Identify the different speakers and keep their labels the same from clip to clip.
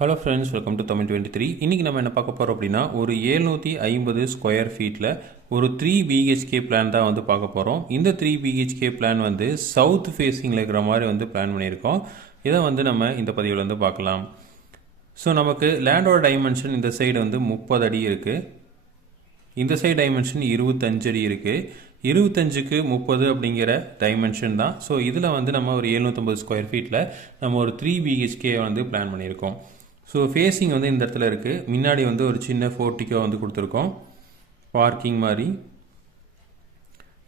Speaker 1: Hello friends welcome to Tamil twenty three இன்றைக்கி நம்ம என்ன பார்க்க போகிறோம் அப்படின்னா ஒரு ஏழ்நூற்றி ஐம்பது ஸ்கொயர் ஃபீட்டில் ஒரு த்ரீ பிஹெச்கே பிளான் தான் வந்து பார்க்க போகிறோம் இந்த த்ரீ பிஹெச்கே பிளான் வந்து சவுத் ஃபேஸிங்கில் இருக்கிற மாதிரி வந்து பிளான் பண்ணியிருக்கோம். இதை வந்து நம்ம இந்த பதிவில் வந்து பார்க்கலாம். ஸோ நமக்கு லேண்டோட டைமென்ஷன் இந்த சைடு வந்து முப்பது அடி இருக்குது இந்த சைடு டைமென்ஷன் இருபத்தஞ்சு அடி இருக்குது இருபத்தஞ்சுக்கு முப்பது அப்படிங்கிற டைமென்ஷன் தான். ஸோ இதில் வந்து நம்ம ஒரு எழுநூற்றம்பது ஸ்கொயர் ஃபீட்டில் நம்ம ஒரு த்ரீ பிஹெச்கே வந்து பிளான் பண்ணியிருக்கோம். ஸோ ஃபேஸிங் வந்து இந்த இடத்துல இருக்குது முன்னாடி வந்து ஒரு சின்ன ஃபோர்ட்டிக்கோ வந்து கொடுத்துருக்கோம். பார்க்கிங் மாதிரி.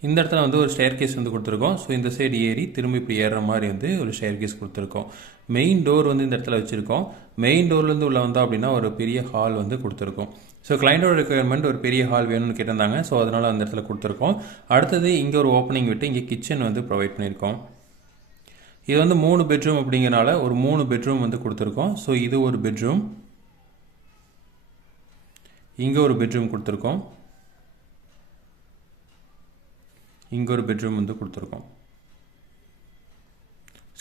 Speaker 1: இந்த இடத்துல வந்து ஒரு ஸ்டேர் கேஸ் வந்து கொடுத்துருக்கோம். ஸோ இந்த சைடு ஏறி திரும்ப இப்படி ஏறுற மாதிரி வந்து ஒரு ஸ்டேர் கேஸ் கொடுத்துருக்கோம். மெயின் டோர் வந்து இந்த இடத்துல வச்சுருக்கோம். மெயின் டோர்லேருந்து உள்ளே வந்தோம் அப்படின்னா ஒரு பெரிய ஹால் வந்து கொடுத்துருக்கோம். ஸோ கிளைண்டோட ரெக்குயர்மெண்ட் ஒரு பெரிய ஹால் வேணும்னு கேட்டிருந்தாங்க. ஸோ அதனால் அந்த இடத்துல கொடுத்துருக்கோம். அடுத்தது இங்கே ஒரு ஓப்பனிங் விட்டு இங்கே கிச்சன் வந்து ப்ரொவைட் பண்ணியிருக்கோம். இது வந்து மூணு பெட்ரூம் அப்படிங்கிறனால ஒரு மூணு பெட்ரூம் வந்து கொடுத்துருக்கோம். ஸோ இது ஒரு பெட்ரூம் இங்கே ஒரு பெட்ரூம் கொடுத்துருக்கோம். இங்கே ஒரு பெட்ரூம் வந்து கொடுத்துருக்கோம்.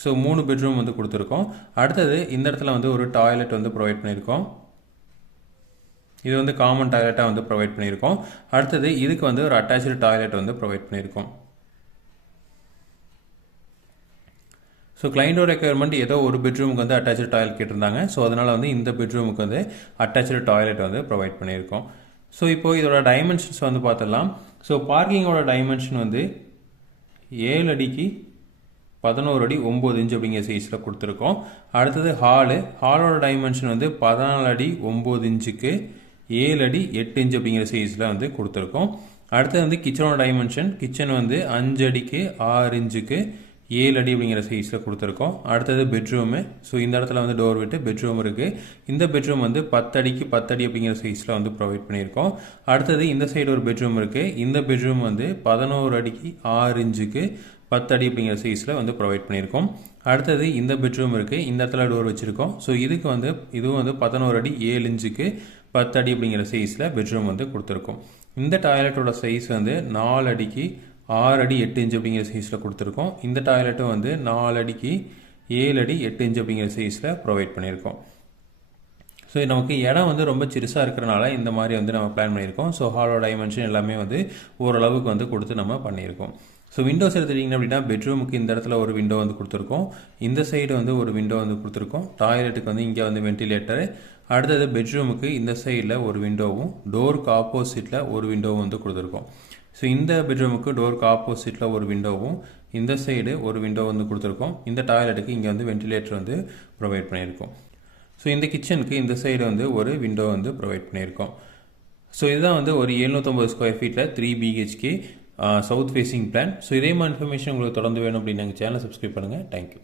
Speaker 1: ஸோ மூணு பெட்ரூம் வந்து கொடுத்துருக்கோம். அடுத்தது இந்த இடத்துல வந்து ஒரு டாய்லெட் வந்து ப்ரொவைட் பண்ணியிருக்கோம். இது வந்து காமன் டாய்லெட்டாக வந்து ப்ரொவைட் பண்ணியிருக்கோம். அடுத்தது இதுக்கு வந்து ஒரு அட்டாச்சு டாய்லெட் வந்து ப்ரொவைட் பண்ணியிருக்கோம். ஸோ கிளைண்டோட ரெக்குயர்மெண்ட் ஏதோ ஒரு பெட்ரூமுக்கு வந்து அட்டாச்சு டாய்லெட் கேட்டிருந்தாங்க. ஸோ அதனால் வந்து இந்த பெட்ரூமுக்கு வந்து அட்டாச்சு டாய்லெட் வந்து ப்ரொவைட் பண்ணியிருக்கோம். ஸோ இப்போது இதோட டைமென்ஷன்ஸ் வந்து பார்த்துடலாம். ஸோ பார்க்கிங்கோட டைமென்ஷன் வந்து ஏழு அடிக்கு பதினோரு அடி ஒம்பது இன்ச் அப்படிங்கிற சைஸில் கொடுத்துருக்கோம். அடுத்தது ஹாலு ஹாலோட டைமென்ஷன் வந்து பதினாலு அடி ஒம்பது இன்ச்சுக்கு ஏழு அடி எட்டு இன்ச் அப்படிங்கிற சைஸில் வந்து கொடுத்துருக்கோம். அடுத்தது வந்து கிச்சனோட டைமென்ஷன் கிச்சன் வந்து அஞ்சு அடிக்கு ஆறு இன்ச்சுக்கு ஏழு அடி அப்படிங்கிற சைஸில் கொடுத்துருக்கோம். அடுத்தது பெட்ரூமு ஸோ இந்த இடத்துல வந்து டோர் விட்டு பெட்ரூம் இருக்குது இந்த பெட்ரூம் வந்து பத்தடிக்கு பத்தடி அப்படிங்கிற சைஸில் வந்து ப்ரொவைட் பண்ணியிருக்கோம். அடுத்தது இந்த சைடு ஒரு பெட்ரூம் இருக்குது இந்த பெட்ரூம் வந்து பதினோரு அடிக்கு ஆறு இன்ச்சுக்கு பத்தடி அப்படிங்கிற சைஸில் வந்து ப்ரொவைட் பண்ணியிருக்கோம். அடுத்தது இந்த பெட்ரூம் இருக்குது இந்த இடத்துல டோர் வச்சுருக்கோம். ஸோ இதுக்கு வந்து இதுவும் வந்து பதினோரு அடி ஏழு இன்ச்சுக்கு பத்தடி அப்படிங்கிற சைஸில் பெட்ரூம் வந்து கொடுத்துருக்கோம். இந்த டாய்லெட்டோட சைஸ் வந்து நாலு அடிக்கு ஆறு அடி எட்டு இன்ச் அப்படிங்கிற சைஸில் கொடுத்துருக்கோம். இந்த டாய்லெட்டும் வந்து நாலு அடிக்கு ஏழு அடி எட்டு இன்ச் அப்படிங்கிற சைஸில் ப்ரொவைட் பண்ணியிருக்கோம். ஸோ நமக்கு இடம் வந்து ரொம்ப சிறுசாக இருக்கிறனால இந்த மாதிரி வந்து நம்ம பிளான் பண்ணியிருக்கோம். ஸோ ஹாலோ டைமென்ஷன் எல்லாமே வந்து ஓரளவுக்கு வந்து கொடுத்து நம்ம பண்ணியிருக்கோம். ஸோ விண்டோஸ் எடுத்துட்டிங்க அப்படின்னா பெட்ரூமுக்கு இந்த இடத்துல ஒரு விண்டோ வந்து கொடுத்துருக்கோம். இந்த சைடு வந்து ஒரு விண்டோ வந்து கொடுத்துருக்கோம். டாய்லெட்டுக்கு வந்து இங்கே வந்து வென்டிலேட்டரு அடுத்தது பெட்ரூமுக்கு இந்த சைடில் ஒரு விண்டோவும் டோருக்கு ஆப்போசிட்டில் ஒரு விண்டோவும் வந்து கொடுத்துருக்கோம். ஸோ இந்த பெட்ரூமுக்கு டோருக்கு ஆப்போசிட்டில் ஒரு விண்டோவும் இந்த சைடு ஒரு விண்டோ வந்து கொடுத்துருக்கோம். இந்த டாய்லெட்டுக்கு இங்கே வந்து வென்டிலேட்டர் வந்து ப்ரொவைட் பண்ணியிருக்கோம். ஸோ இந்த கிச்சனுக்கு இந்த சைடு வந்து ஒரு விண்டோ வந்து ப்ரொவைட் பண்ணியிருக்கோம். ஸோ இதுதான் வந்து ஒரு எழுநூற்றம்பது ஸ்கொயர் ஃபீட்டில் three BHK south facing plan so இதே மாதிரி இன்ஃபர்மேஷன் உங்களுக்கு தொடர்ந்து வேணும் அப்படின்னு எங்கள் சேனலை சப்ஸ்கிரைப் பண்ணுங்கள் தேங்க்யூ